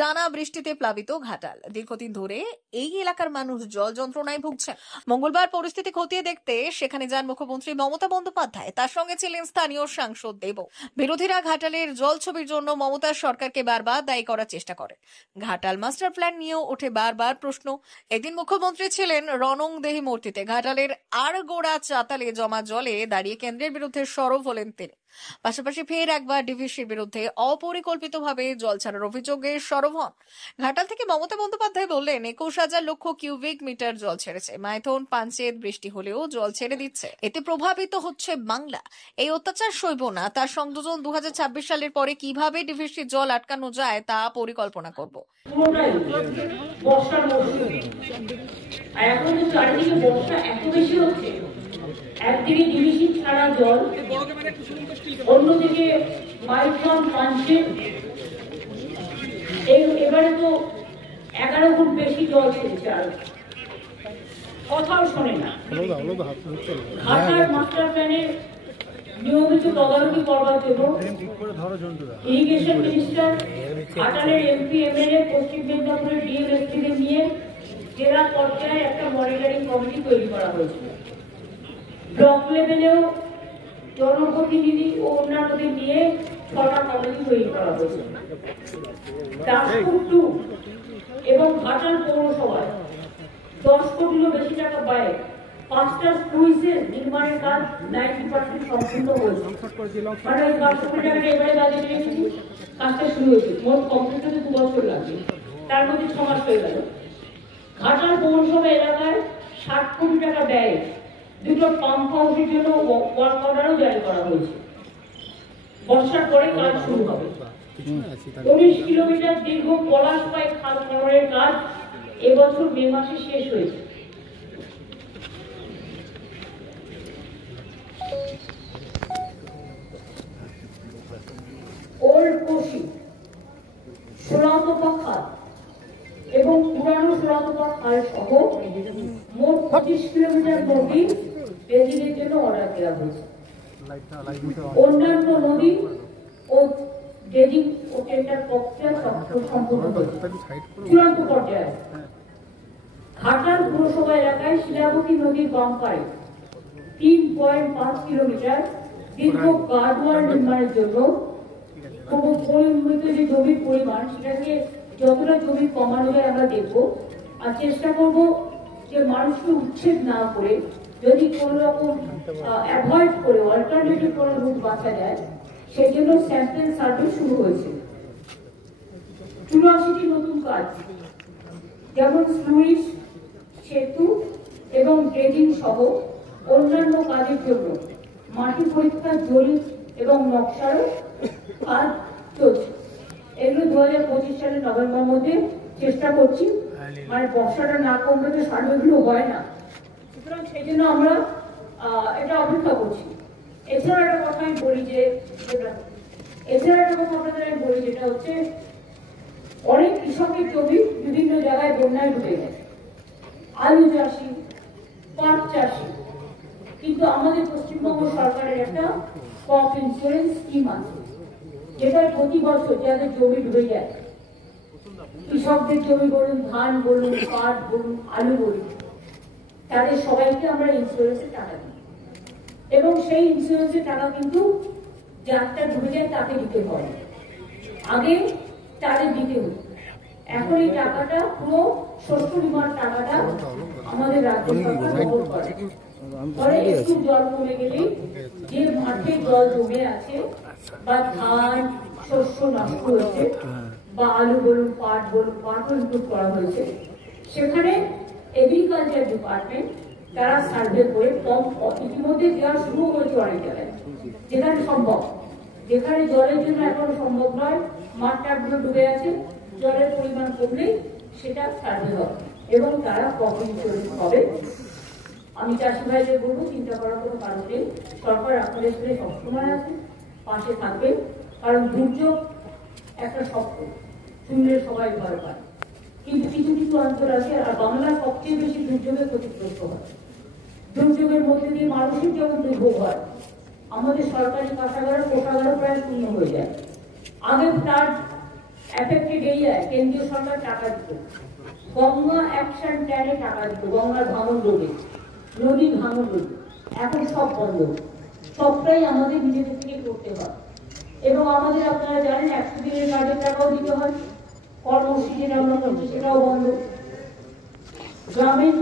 টানা বৃষ্টিতে প্লাবিত ঘাটাল। দীর্ঘদিন ধরে এই এলাকার মানুষ জল যন্ত্রণায় ভুগছেন। মঙ্গলবার পরিস্থিতি খতিয়ে দেখতে সেখানে যান মুখ্যমন্ত্রী মমতা বন্দ্যোপাধ্যায়। তার সঙ্গে ছিলেন স্থানীয় সাংসদ দেব। বিরোধীরা ঘাটালের জল ছবির জন্য মমতার সরকারকে বারবার দায়ী করার চেষ্টা করে। ঘাটাল মাস্টার প্ল্যান নিয়েও ওঠে বারবার প্রশ্ন। একদিন মুখ্যমন্ত্রী ছিলেন রণংদেহী মূর্তিতে। ঘাটালের আড়গোড়া চাতালে জমা জলে দাঁড়িয়ে কেন্দ্রের বিরুদ্ধে সরব হলেন তিনি। পাশাপাশি ফের একবার ডিভিসির বিরুদ্ধে অপরিকল্পিতভাবে জল ছাড়ার অভিযোগে সরব হন। ঘাটাল থেকে মমতা বন্দ্যোপাধ্যায় বললেন 21,000 লক্ষ কিউবিক মিটার জল ছেড়েছে। মাইথন পাঞ্চেত বৃষ্টি হলেও জল ছেড়ে দিচ্ছে, এতে প্রভাবিত হচ্ছে বাংলা। এই অত্যাচার সইব না। তার সংযোজন 2026 সালের পরে কিভাবে ডিভিসির জল আটকানো যায় তা পরিকল্পনা করব। এখন তো চারিদিকে বর্ষা এত বেশি হচ্ছে, একদিকে ডিভিসি ছাড়া জল, অন্যদিকে মাইথন পাঞ্চেত, এবারে তো 11 ফুট বেশি জল ছেড়েছে। আর কথাও শোনে না। ঘাটাল মাস্টার প্ল্যানে নিয়মিত তদারকি করবার জন্য ইরিগেশন মিনিস্টার, ঘাটালের এমপি এমএলএ, পশ্চিম মেদিনীপুরের ডিএমএসপিদের নিয়ে জেলা পর্যায়ে একটা মনিটরিং কমিটি তৈরি করা হয়েছিল। ব্লক লেভেলেও জনপ্রতিনিধি ও অন্যান্যদের নিয়ে 6টা কমিটি তৈরি করা হয়েছে। দাসপুর 2 এবং ঘাটাল পৌরসভায় 10 কোটিরও বেশি টাকা ব্যয়ে 5টা স্কুইজের নির্মাণের কাজ 90% সম্পূর্ণ হয়েছে। মানে ওই 10 কোটি টাকাটা এবারে বাজেটে রেখেছি, কাজটা শুরু হয়েছে। মোট কমপ্লিট হতে 2 বছর লাগবে, তার মধ্যে 6 মাস হয়ে গেল। ঘাটাল পৌরসভা এলাকায় 60 কোটি টাকা ব্যয়ে 2টো পাম্প হাউসের জন্য ওয়ার্ক অর্ডারও জারি করা হয়েছে। বর্ষার পরে কাজ শুরু হবে। 19 কিলোমিটার দীর্ঘ পলাশপাই খাল খননের কাজ এবছর মে মাসে শেষ হয়েছে। ওল্ড কোশি, সোনাতপা খাল এবং পুরানো সোনাতপা খাল সহ মোট 25 কিলোমিটার নদী ড্রেজিংয়ের জন্য অর্ডার দেওয়া হয়েছে। অন্যান্য নদী ও ড্রেজিং ও টেন্ডার প্রক্রিয়া সম্পূর্ণ হয়েছে চূড়ান্ত পর্যায়ে। ঘাটাল পুরসভা এলাকায় শিলাবতী নদীর বাম পাড়ে 3.5 কিলোমিটার দীর্ঘ গার্ডওয়াল নির্মাণের জন্য পরিমিত যে জমির পরিমাণ, সেটাকে যতটা জমি কমানো যায় আমরা দেখবো। আর চেষ্টা করবো যে মানুষকে উচ্ছেদ না করে যদি কোন রকম অ্যাভয়েড করে অল্টারনেটিভ কোনো রুট বাঁচা যায়, সেই জন্য স্যাম্পল সার্ভে শুরু হয়েছে। 84টি নতুন কাজ, যেমন স্লুইস, সেতু এবং ড্রেজিং সহ অন্যান্য কাজের জন্য মাটি পরীক্ষা, জরিপ এবং নকশারও কাজ চলছে। এগুলো 2025 সালের নভেম্বর মধ্যে চেষ্টা করছি। মানে বর্ষাটা না কমলে তো সার্ভেগুলো হয় না, সুতরাং সেই জন্য আমরা এটা অপেক্ষা করছি। এছাড়া একটা কথা আমি বলি যেটা হচ্ছে অনেক কৃষকের জমি বিভিন্ন জায়গায় বন্যায় ডুবে গেছে, আলু চাষি, পাট চাষি, কিন্তু আমাদের পশ্চিমবঙ্গ সরকারের একটা ক্রপ ইন্স্যুরেন্স স্কিম আছে, যেটা প্রতি বছর যাদের জমি ডুবে যায়, কৃষকদের জমি বলুন, ধান বলুন, পাট বলুন, আলু বলুন, তাদের সবাইকে আমরা ইন্স্যুরেন্সের টাকা দিই। এবং সেই ইন্স্যুরেন্সের টাকা কিন্তু যারটা ডুবে যায় তাকে দিতে হয়, আগে তাদের দিতে হতো। এখন এই টাকাটা পুরো শস্য বীমার টাকাটা আমাদের রাজ্য সরকার বহন করে। পরে একটু জল কমে গেলেই যে মাঠে জল জমে আছে বা ধান শস্য নষ্ট হয়েছে বা আলু বলুন, পাট বলুন, পাটও ইনক্লুড করা হয়েছে, সেখানে এগ্রিকালচার ডিপার্টমেন্ট তারা সার্ভে করে ইতিমধ্যে দেওয়া শুরু হয়েছে অনেক জায়গায়, যেখানে সম্ভব। যেখানে জলের জন্য এখন সম্ভব নয়, মাঠটাগুলো ডুবে আছে, জলের পরিমাণ কমলেই সেটা সার্ভে হবে এবং তারা ক্রপ ইন্স্যুরেন্স হবে। আমি চাষি ভাইদের বলবো, চিন্তা করার কোনো কারণ নেই। সরকার আপনাদের সাথে সবসময় আছে, পাশে থাকবে। কারণ দুর্যোগ একটা শব্দ শুনলে সবাই ভয় পায়, কিন্তু কিছু কিছু অঞ্চল আছে আর বাংলা সবচেয়ে বেশি দুর্যোগে ক্ষতিগ্রস্ত হয়। দুর্যোগের মধ্যে দিয়ে মানুষের যেমন দুর্ভোগ হয়, আমাদের সরকারি কাঁচাগার কোষাগারও প্রায় শূন্য হয়ে যায়। আগে তার এফেক্টেড এরিয়ায় কেন্দ্রীয় সরকার টাকা দিত, গঙ্গা অ্যাকশন প্ল্যানে টাকা দিত, গঙ্গার ভাঙন রোধে, নদী ভাঙন রোধে। এখন সব বন্ধ, সবটাই আমাদের নিজেদের থেকে করতে হয়। এবং আমাদের আপনারা জানেন 100 দিনের কাজের টাকাও দিতে হয়, কর্মসূচি আমরা করছি সেটাও বন্ধ। গ্রামীণ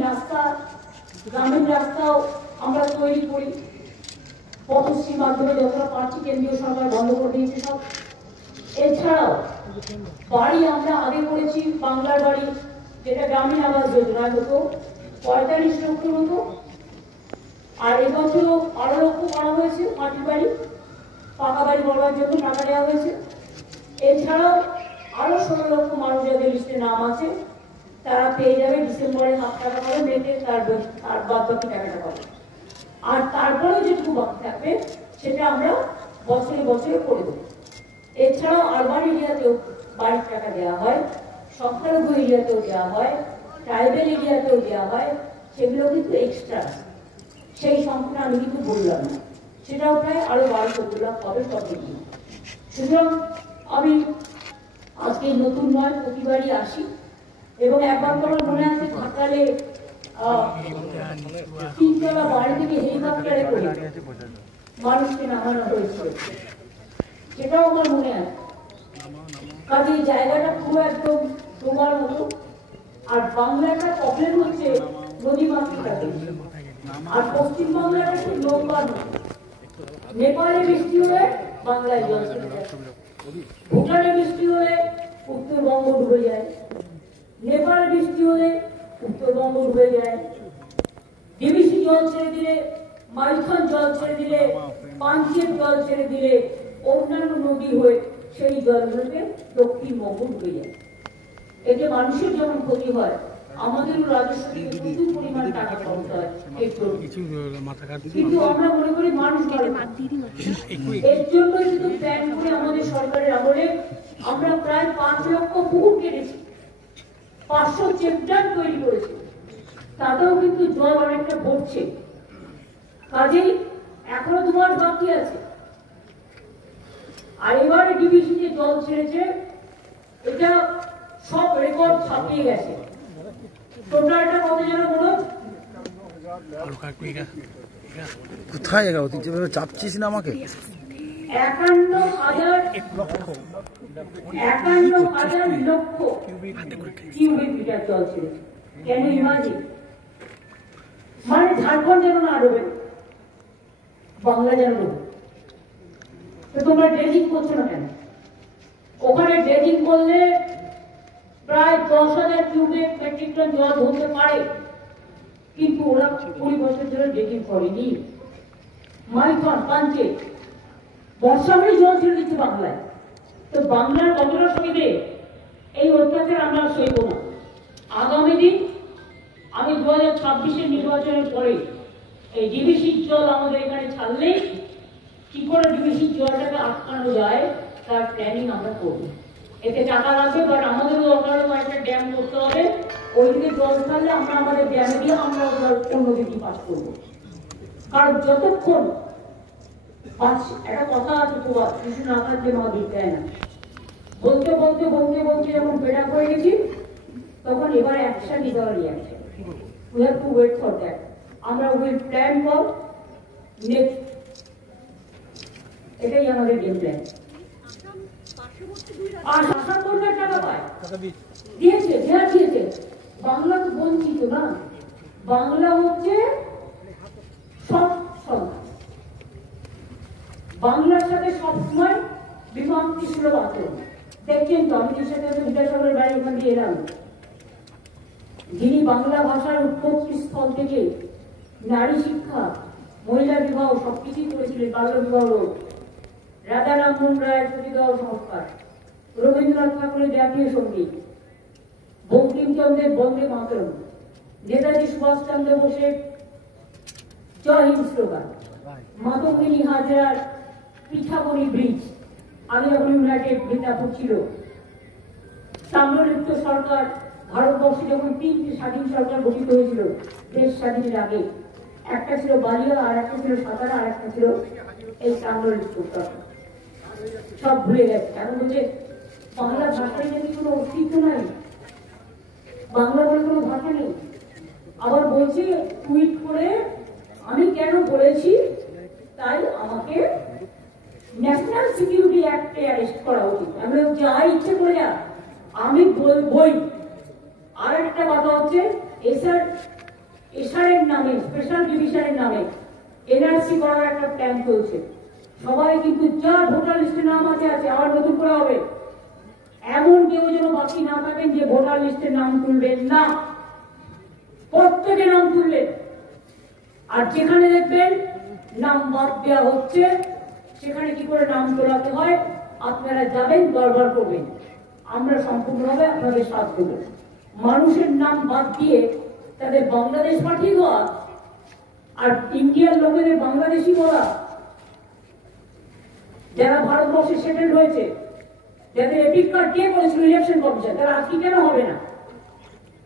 রাস্তাও আমরা তৈরি করি, পথশ্রীর মাধ্যমে যতটা পারছি কেন্দ্রীয় সরকার বন্ধ করে দিয়েছে সব। এছাড়াও বাড়ি আমরা আগে করেছি, বাংলার বাড়ি যেটা গ্রামীণ আবাস যোজনায় হতো 45 লক্ষের মতো, আর এবছরও 12 লক্ষ করা হয়েছে মাটির বাড়ি, পাকা বাড়ি করবার জন্য টাকা দেওয়া হয়েছে। এছাড়াও আরো 16 লক্ষ মানুষ যাদের লিস্টে নাম আছে তারা পেয়ে যাবে ডিসেম্বরে 1/2 টাকা করে, মেতে তার বাদ বাকি টাকাটা পাবে। আর তারপরেও যেটুকু বাকি থাকবে সেটা আমরা বছরে বছরে করে দেবো। এছাড়াও আরবান এরিয়াতেও বাড়ির টাকা দেওয়া হয়, সংখ্যালঘু এরিয়াতেও দেওয়া হয়, ট্রাইবেল এরিয়াতেও দেওয়া হয়, সেগুলো কিন্তু এক্সট্রা, সেই সংখ্যাটা আমি কিন্তু বললাম না, সেটাও প্রায় আরো 12-14 লাখ হবে সব মিলিয়ে। সুতরাং আমি আজকে নতুন নয়, প্রতিবারই আসি এবং একবার তো আমার মনে আছে ঘাটালে 3তলা বাড়ি থেকে হেলিকপ্টারে করে মানুষকে নামানো হয়েছিল, সেটাও আমার মনে আছে। কাজে এই জায়গাটা পুরো একদম তোমার মতো। আর বাংলাটা প্রবলেম হচ্ছে নদী মাতৃকাতে, আর পশ্চিমবাংলাটা হচ্ছে নৌকার মতো। নেপালে বৃষ্টি হলে বাংলায় জল চলে যায়, ভুটানে বৃষ্টি হলে উত্তরবঙ্গ ডুবে যায়, নেপালে বৃষ্টি হলে উত্তরবঙ্গ ডুবে যায়, ডিবিসি জল ছেড়ে দিলে, মাইথন জল ছেড়ে দিলে, পাঞ্চের জল ছেড়ে দিলে অন্যান্য নদী হয়ে সেই জলগুলোকে দক্ষিণবঙ্গ ডুবে যায়। এতে মানুষের যেমন ক্ষতি হয়, আমাদেরও রাজস্ব থেকে প্রচুর পরিমাণ টাকা খরচ হয় এর জন্য। কিন্তু আমরা মনে করি মানুষ এর জন্য কিন্তু প্ল্যান করে আমাদের সরকারের আমলে আমরা প্রায় 5 লক্ষ পুকুর কেটেছি, 500 চেকড্যাম তৈরি করেছি, তাতেও কিন্তু জল অনেকটা পড়ছে। কাজেই এখনো 2 মাস বাকি আছে। আর এবারে ডিবিসি যে জল ছেড়েছে এটা সব রেকর্ড ছাপিয়ে গেছে। টোটালটা কত যেন মনে হচ্ছে? কোথায় জায়গা তুই যেভাবে চাপছিস না আমাকে? 51,000 লক্ষ কিউবিক মিটার জল ছেড়েছে। কেন ইমাজিন? মানে ঝাড়খণ্ড যেন না ডোবে, বাংলা যেন ডোবে। তো তোমরা ড্রেজিং করছো না কেন? ওখানে ড্রেজিং করলে প্রায় 10,000 কিউবিক মেট্রিক টন জল ধরতে পারে, কিন্তু ওরা 20 বছর ধরে ড্রেজিং করেনি। মাইথন পাঞ্চে বর্ষা হলে জল ছেড়ে দিচ্ছে বাংলায়। তো বাংলার কতটা সইবে এই অত্যাচার? আমরা সইব না। আগামী দিন আমি 2026-এর নির্বাচনের পরে এই ডিবিসির জল আমাদের এখানে ছাড়লেই কি করে ডিবিসির জলটাকে আটকানো যায় তার প্ল্যানিং আমরা করব। এতে টাকা লাগবে, বাট আমাদেরও দরকার একটা ড্যাম করতে হবে। ওইদিকে জল ছাড়লে আমরা আমাদের ড্যামে দিয়ে আমরা অন্যদিকে পাস করবো। কারণ যতক্ষণ একটা কথা আছে, তোমার কিছু না থাকলে মা দুধ দেয় না। বলতে বলতে বলতে বলতে যখন বেড়া করে গেছি তখন এবার অ্যাকশন নিতে হবে। Reaction we have to wait for that. আমরা উইল প্ল্যান ফর নেক্সট, এটাই আমাদের গেম প্ল্যান। আর আশা করলে টাকা পায় দিয়েছে, দিয়েছে। বাংলা তো বঞ্চিত না, বাংলা হচ্ছে সব সন্তান। বাংলার সাথে সবসময় বিভক্তি ছিল আচরণ। দেখছেন তো, আমি সাথে বিদ্যাসাগরের বাড়ি ওখান দিয়ে এলাম, যিনি বাংলা ভাষার উৎপত্তি স্থল থেকে নারী শিক্ষা, মহিলা বিবাহ সবকিছুই করেছিলেন। বাল্য বিবাহ রোধ, রাধা রামমোহন রায়ের সতীদাহ সংস্কার, রবীন্দ্রনাথ ঠাকুরের জাতীয় সঙ্গীত, বঙ্কিমচন্দ্রের বন্দে মাতরম, নেতাজি সুভাষচন্দ্র বোসের জয় হিন্দ স্লোগান, মাতঙ্গিনী হাজরার পিঠাবনি ব্রিজ, আগে যখন ইউনাইটেড মিদনাপুর ছিল, তাম্রলিপ্ত সরকার, ভারতবর্ষে যখন 3টি স্বাধীন সরকার গঠিত হয়েছিল দেশ স্বাধীনের আগে, একটা ছিল বালিয়া, আর একটা ছিল সাতারা, আর একটা ছিল এই তাম্রলিপ্ত সরকার। সব ভুলে গেছে। এখন বলছে বাংলা ভাষায় যদি কোনো অস্তিত্ব নাই, বাংলা বলে কোনো ভাষা নেই। আবার বলছে টুইট করে আমি কেন বলেছি তাই আমাকে ন্যাশনাল সিকিউরিটি অ্যাক্টে অ্যারেস্ট করা উচিত। আমি যা ইচ্ছে করে যা, আমি বলবই। আর একটা কথা হচ্ছে এসআরের নামে, স্পেশাল ডিভিশনের নামে এনআরসি করার একটা প্ল্যান চলছে। সবাই কিন্তু যা ভোটার লিস্টে নাম আছে আবার নতুন করে হবে। এমন কেউ যেন বাকি না থাকেন যে ভোটার লিস্টে নাম তুলবেন না, প্রত্যেকে নাম তুলবেন। আর যেখানে দেখবেন নাম বাদ দেওয়া হচ্ছে সেখানে কি করে নাম তোলাতে হয় আপনারা যাবেন, গড়বড় করবেন। আমরা সম্পূর্ণভাবে আপনাদের সাথ দেব। মানুষের নাম বাদ দিয়ে তাদের বাংলাদেশ পাঠিয়ে দেওয়া আর ইন্ডিয়ার লোকেদের বাংলাদেশি বলা, যারা ভারতবর্ষে সেটেল হয়েছে, যাদের এপিক কার্ড কে করেছিল ইলেকশন কমিশন, তারা আজকে কেন হবে না?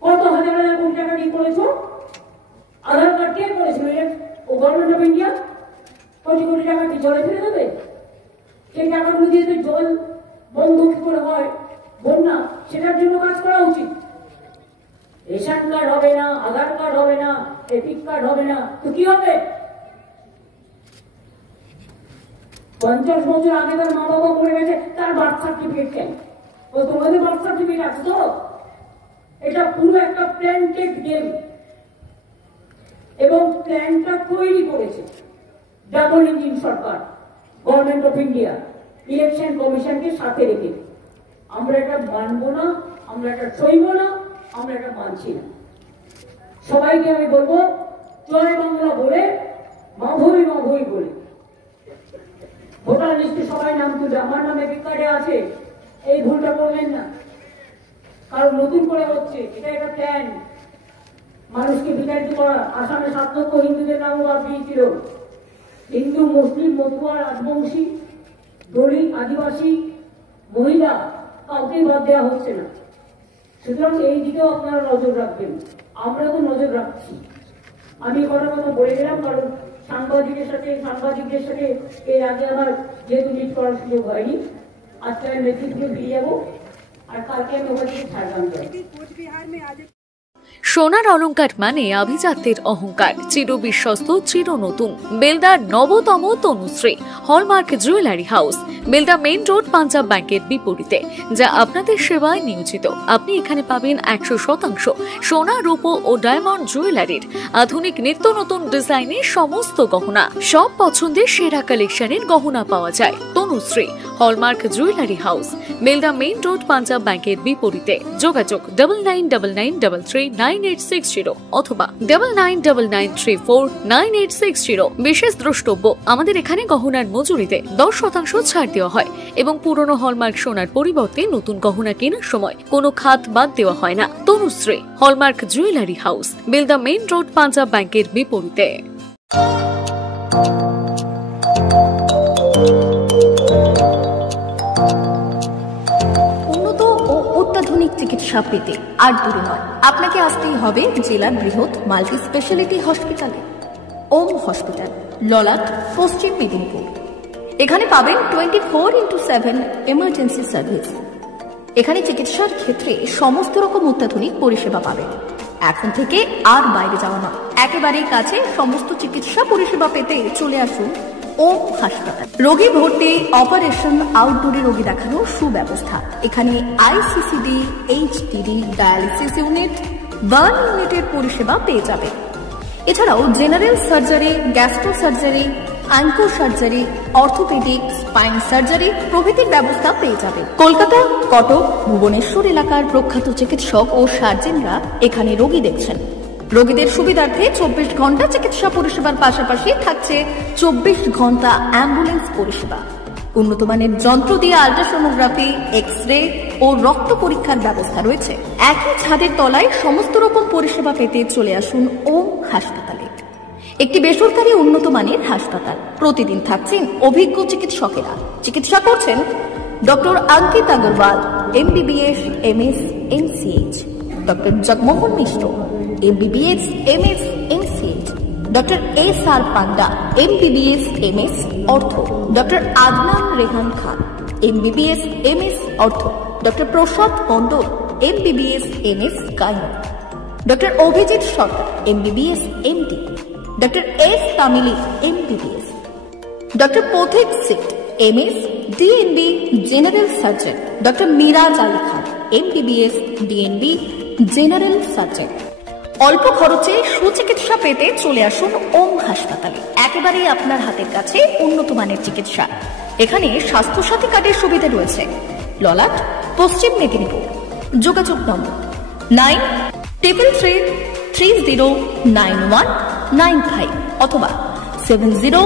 কত হাজার হাজার কোটি টাকা দিয়ে করেছো? আধার কার্ড কে করেছিল? ও government of India crore crore টাকা কি জলে ফেলে দেবে? সেই টাকাগুলো দিয়ে তো জল বন্ধ কি করে হয়, বন্যা, সেটার জন্য কাজ করা উচিত। রেশন কার্ড হবে না, আধার কার্ড হবে না, এপিক কার্ড হবে না, তো কি হবে? 50 বছর আগে তার মা বাবা মরে গেছে, তার বার্থ সার্টিফিকেট কেন? ও তোমাদের বার্থ সার্টিফিকেট আছে তো? এটা পুরো একটা প্ল্যান্টেড গেম। এবং প্ল্যানটা তৈরি করেছে double engine Sarkar, government of India, election কমিশনকে সাথে রেখে। আমরা এটা মানবো না, আমরা এটা সইব না, আমরা এটা মানছি না। সবাইকে আমি বলবো জয় বাংলা বলে, মা ভই বলে ভোটার লিস্টে সবাই নাম তুলবে। আমার নামে কার্ডে আছে, এই ভুলটা করবেন না। কারণ নতুন করে হচ্ছে, এটা একটা প্ল্যান মানুষকে বিতাড়িত করা। আসামে 7 লক্ষ হিন্দুদের নামও বাদ দিয়েছিল। হিন্দু, মুসলিম, মতুয়া, রাজবংশী, দলিত, আদিবাসী, মহিলা কাউকেই বাদ দেওয়া হচ্ছে না। সুতরাং এই দিকেও আপনারা নজর রাখবেন, আমরা তো নজর রাখছি। আমি কটার কথা বলে গেলাম কারণ সাংবাদিকদের সাথে এর আগে আমার যেহেতু মিট করার সুযোগ হয়নি, আজকে আমি নেতৃত্বে ফিরে যাবো আর কালকে আমি ওখান থেকে ঝাড়গ্রাম যাবো। সোনার অলংকার মানে আভিজাত্যের অহংকার, চির বিশ্বস্ত, চির নতুন। বেলদার নবতম Tanushree hallmark jewellery house, Belda main road, Punjab ব্যাংকের বিপরীতে, যা আপনাদের সেবায় নিয়োজিত। আপনি এখানে পাবেন 100% সোনা, রূপো ও ডায়মন্ড জুয়েলারির আধুনিক নিত্য নতুন ডিজাইনের সমস্ত গহনা। সব পছন্দের সেরা কালেকশনের গহনা পাওয়া যায়। Tanushree hallmark jewellery house, Belda main road, Punjab ব্যাংকের বিপরীতে। যোগাযোগ 9999339860 অথবা 9999349860। বিশেষ দ্রষ্টব্য, আমাদের এখানে গহনার মজুরিতে 10% ছাড় দেওয়া হয় এবং পুরনো হলমার্ক সোনার পরিবর্তে নতুন গহনা কেনার সময় কোনো খাত বাদ দেওয়া হয় না। Tanushree hallmark jewellery house, Belda main road, Punjab ব্যাংকের বিপরীতে। অত্যাধুনিক চিকিৎসা পেতে আর দূরে নয়, আপনাকে আসতেই হবে জেলার বৃহৎ মাল্টি স্পেশালিটি হসপিটালে, ওম হসপিটাল, ললাট, পশ্চিম মেদিনীপুর। এখানে পাবেন 24x7 এমার্জেন্সি সার্ভিস। এখানে চিকিৎসার ক্ষেত্রে সমস্ত রকম অত্যাধুনিক পরিষেবা পাবেন। এখন থেকে আর বাইরে যাওয়া নয়, একেবারেই কাছে সমস্ত চিকিৎসা পরিষেবা পেতে চলে আসুন ওম হাসপাতাল। রোগী ভর্তি, অপারেশন, আউটডোরে রোগী দেখানোর সুব্যবস্থা। এখানে ICCD, HDD, dialysis unit, burn ইউনিটের পরিষেবা পেয়ে যাবেন। এছাড়াও general surgery, gastro surgery, onco surgery, orthopaedic, spine surgery প্রভৃতির ব্যবস্থা পেয়ে যাবেন। কলকাতা, কটক, ভুবনেশ্বর এলাকার প্রখ্যাত চিকিৎসক ও সার্জেনরা এখানে রোগী দেখছেন। রোগীদের সুবিধার্থে 24 ঘন্টা চিকিৎসা পরিষেবার পাশাপাশি থাকছে 24 ঘন্টা অ্যাম্বুলেন্স পরিষেবা। উন্নত মানের যন্ত্র দিয়ে আল্ট্রাসোনোগ্রাফি, এক্স-রে ও রক্ত পরীক্ষার ব্যবস্থা রয়েছে। একই ছাদের তলায় সমস্ত রকম পরিষেবা পেতে চলে আসুন ওম হাসপাতালে। একটি বেসরকারি উন্নত মানের হাসপাতাল। প্রতিদিন থাকছেন অভিজ্ঞ চিকিৎসকেরা। চিকিৎসা করছেন doctor Ankit Agarwal, MBBS, MS, MCH, doctor Jagmohan Mishra, MBBS, MS, MCH, doctor SR Panda, MBBS, MS, ortho, doctor Adnan Rehan Khan, MBBS, MS, ortho, doctor Prasad Mondal MBBS MS gynae, doctor Abhijit Sarkar MBBS MD, doctor S তামিলি MBBS, doctor Pathik Sit MS DNB general surgeon, doctor Miraj Ali Khan MBBS DNB general surgeon. অল্প খরচে সুচিকিৎসা পেতে চলে আসুন ওম হাসপাতালে। একেবারেই আপনার হাতের কাছে উন্নত মানের চিকিৎসা। এখানে স্বাস্থ্যসাথী কার্ডের সুবিধা রয়েছে। ললাট, পশ্চিম মেদিনীপুর। যোগাযোগ নম্বর 9333309195 অথবা 70